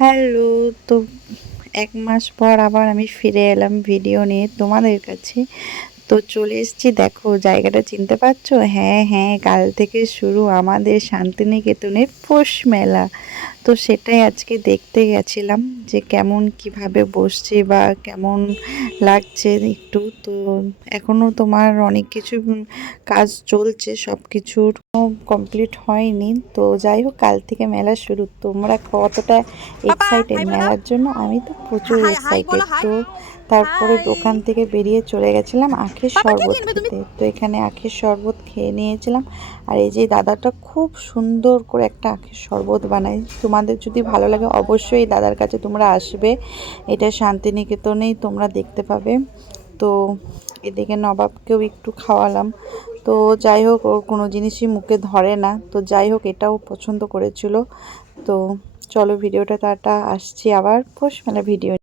Hello. তো ১ মাস পর আবার আমি ফিরে এলাম ভিডিও নিয়ে তোমাদের কাছে। তো চলে এসেছি, দেখো জায়গাটা চিনতে পারছো? হ্যাঁ হ্যাঁ, কাল থেকে শুরু আমাদের শান্তিনিকেতনের পৌষ মেলা। তো সেটাই আজকে দেখতে গেছিলাম যে কেমন কিভাবে বসছে বা কেমন লাগছে একটু। তো এখনও তোমার অনেক কিছু কাজ চলছে, সব কিছুর কমপ্লিট হয়নি। তো যাই হোক, কাল থেকে মেলা শুরু। তোমরা কতটা পাপা এক্সাইটেড হাই বলো তো। মেলার জন্য? আমি তো প্রচুর হাই হাই এক্সাইটেড। বলো হাই। তো তারপরে হাই দোকান থেকে বেরিয়ে চলে গেছিলাম আখের পাপা কি শরবত কিনবে তুমি? খেতে। তো এখানে আখের শরবত খেয়ে নিয়েছিলাম। আর এই যে দাদাটা খুব সুন্দর করে একটা আখের শরবত বানায়। তোমাদের যদি ভালো লাগে অবশ্যই এই দাদার কাছে তোমরা আসবে। এটা শান্তিনিকেতনেই তোমরা দেখতে পাবে। তো এদিকে নবাবকেও একটু খাওয়ালাম। তো যাই হোক, ওর কোনো জিনিসই মুখে ধরে না। তো যাই হোক, এটাও পছন্দ করেছিল। তো চলো, ভিডিওটা টাটা, আসছি আবার পৌষ মেলা ভিডিও।